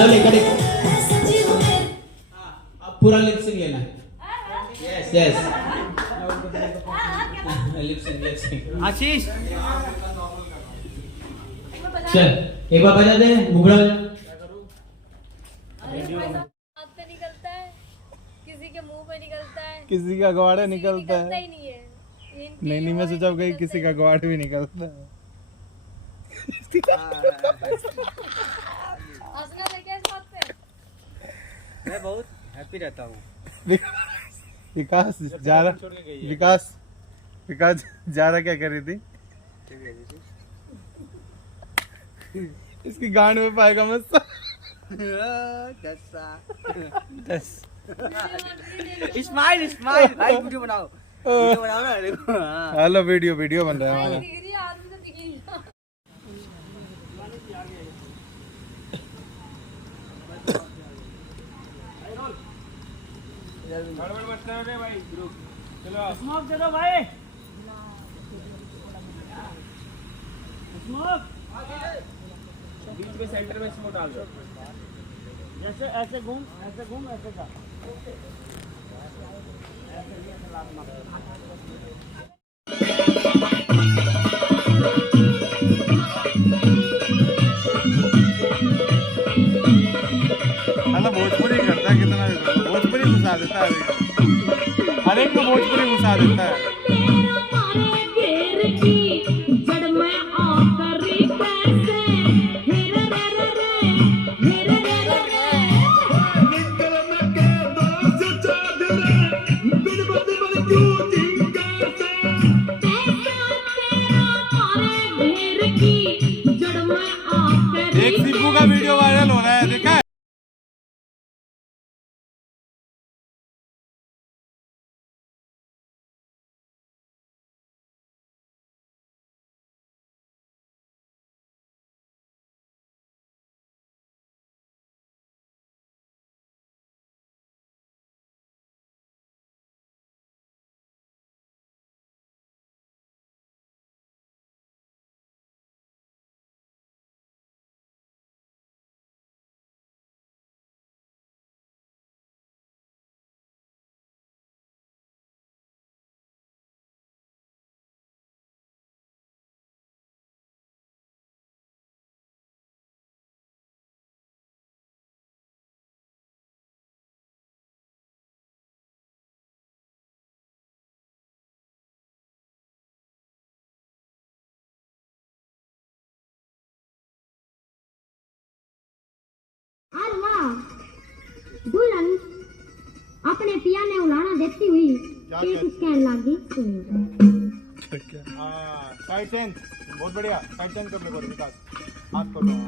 Love इकडे पूरा lip sync लेना यस यस लिपसिंग आशीष चल एक बार बजा दे मुगड़ा बजा निकलता है किसी के मुंह पे निकलता है किसी का गवाड़ा निकलता है ही नहीं है नहीं मैं सोचा कहीं किसी का गवाड़ भी निकलता है हंसना लगे इस बात पे मैं बहुत हैप्पी रहता हूँ। विकास जा रहा विकास विकास जा रहा क्या कर रही थी इसकी गांड में पाएगा मस्त स्माइल स्माइल भाई वीडियो बनाओ ना देखो हेलो वीडियो वीडियो बन रहा है हमारा आदमी तो दिख नहीं रहा स्मोक दे दो भाई स्मोक बीच में सेंटर में स्मोक डाल दो जैसे ऐसे घूम ऐसे का भोजपुरी करता है कितना भोजपुरी घुसा देता है हर एक को भोजपुरी घुसा देता है एक सिब्बू का वीडियो वायरल हो रहा है देखा है? दुल्हन अपने पिया ने उलाना देखती हुई केक स्कैन लागी साइड चेंज बहुत बढ़िया साइड चेंज कर लो विकास हाथ खोलो